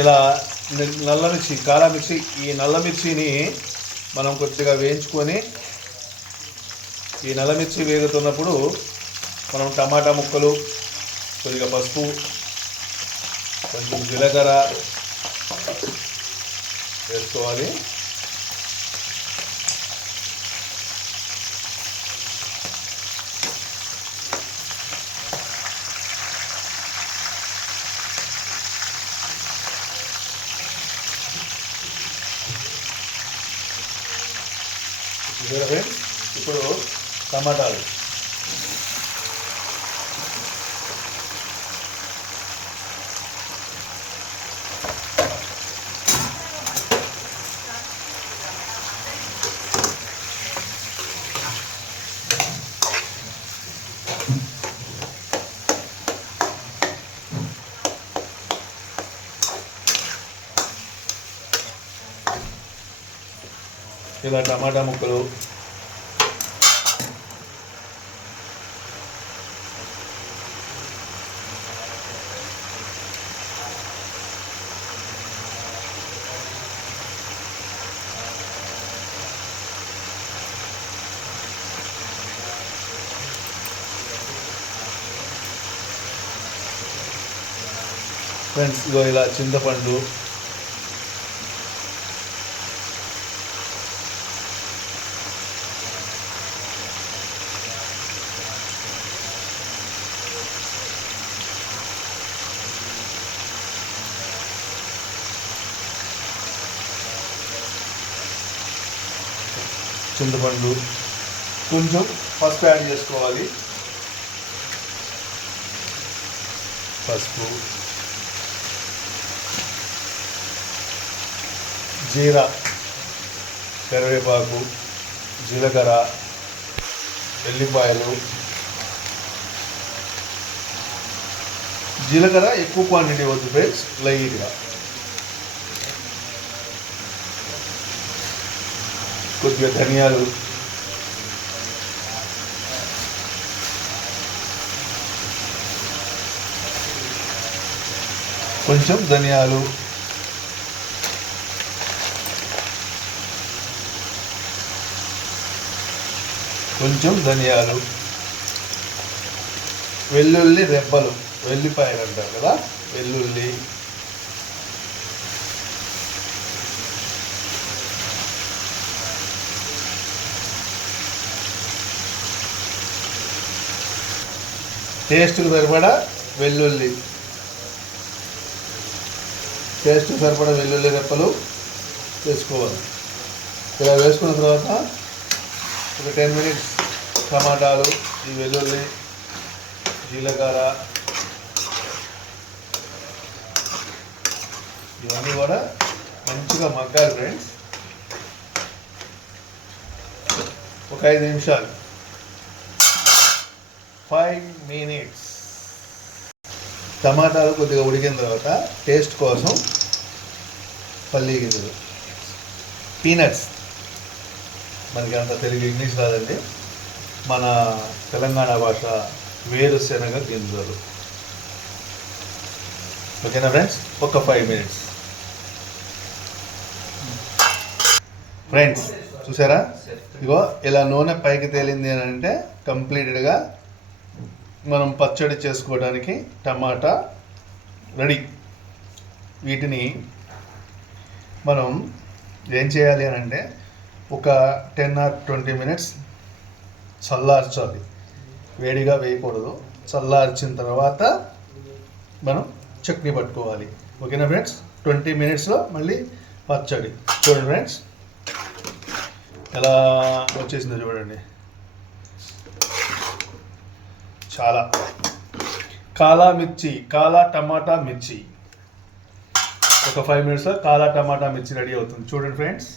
ఇలా నల్ల మిర్చి, కాలా మిర్చి, ఈ నల్ల మిర్చిని మనం కొద్దిగా వేయించుకొని, ఈ నల్ల మిర్చి వేగుతున్నప్పుడు మనం టమాటా ముక్కలు, కొద్దిగా పసుపు, కొంచెం జీలకర్ర వేసుకోవాలి. ఇప్పుడు టమాటాలు, ఇలా టమాటా ముక్కలు, ఫ్రెండ్స్ ఇగో ఇలా చింతపండు, కొంచెం పసుపు యాడ్ చేసుకోవాలి. పసుపు, జీరా, కరివేపాకు, జీలకర్ర, వెల్లిపాయలు. జీలకర్ర ఎక్కువ క్వాంటిటీ వద్దు ఫ్రెండ్స్, లైట్గా. కొద్దిగా ధనియాలు, కొంచెం ధనియాలు, వెల్లుల్లి రెబ్బలు, వెల్లిపాయలు అంటారు కదా, వెల్లుల్లి, టేస్ట్కి సరిపడా వెల్లుల్లి, రెప్పలు వేసుకోవాలి. ఇలా వేసుకున్న తర్వాత ఒక 10 మినిట్స్ టమాటాలు, ఈ వెల్లుల్లి, జీలకర్ర ఇవన్నీ కూడా మంచిగా మగ్గాలి ఫ్రెండ్స్. ఒక 5 నిమిషాలు, 5 మినిట్స్. టమాటాలు కొద్దిగా ఉడికిన తర్వాత టేస్ట్ కోసం పల్లి గింజలు, పీనట్స్, మనకి అంత తెలుగు ఇంగ్లీష్ రాదండి, మన తెలంగాణ భాష వేరుశెనగ గింజలు. ఓకేనా ఫ్రెండ్స్, ఒక 5 మినిట్స్. ఫ్రెండ్స్ చూసారా, ఇగో ఇలా నూనె పైకి తేలింది అని అంటే కంప్లీట్గా మనం పచ్చడి చేసుకోవడానికి టమాటా రెడీ. వీటిని మనం ఏం చేయాలి అని అంటే ఒక 10 or 20 మినిట్స్ చల్లార్చాలి. వేడిగా వేయకూడదు. చల్లార్చిన తర్వాత మనం చట్నీ పట్టుకోవాలి. ఓకేనా ఫ్రెండ్స్, 20 మినిట్స్లో మళ్ళీ పచ్చడి. చూడండి ఫ్రెండ్స్ ఎలా వచ్చేసిందో చూడండి. చాలా కాలా మిర్చి, కాలా టమాటా మిర్చి, ఒక 5 మినిట్స్లో కాలా టమాటా మిర్చి రెడీ అవుతుంది. చూడండి ఫ్రెండ్స్.